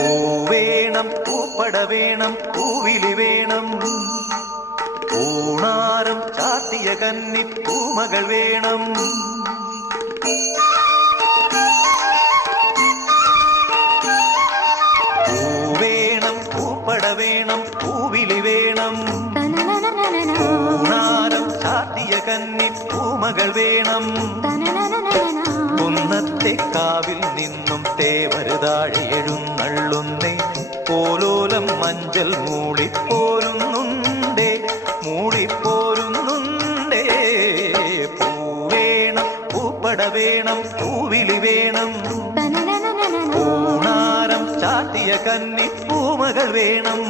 പൂവേണം പൂപ്പട വേണം പൂവിലി വേണം പൂണാരം ചാത്തിയ കന്നി പൂമകൾ വേണം പൂവേണം പൂപ്പട വേണം പൂവിലി വേണം പൂണാരം ചാത്തിയ കന്നി പൂമകൾ വേണം കുന്നത്തെ കാവിൽ നിന്നും തേവരുതാഴെ എഴുന്നള്ളുന്നേ പോലോലം മഞ്ചൽ മൂളിപ്പോരുന്നുണ്ടേ മൂളിപ്പോരുന്നുണ്ടേ പൂവേണം പൂപ്പട വേണം പൂവിലി വേണം പൂണാരം ചാത്തിയ കന്നി പൂമകൾ വേണം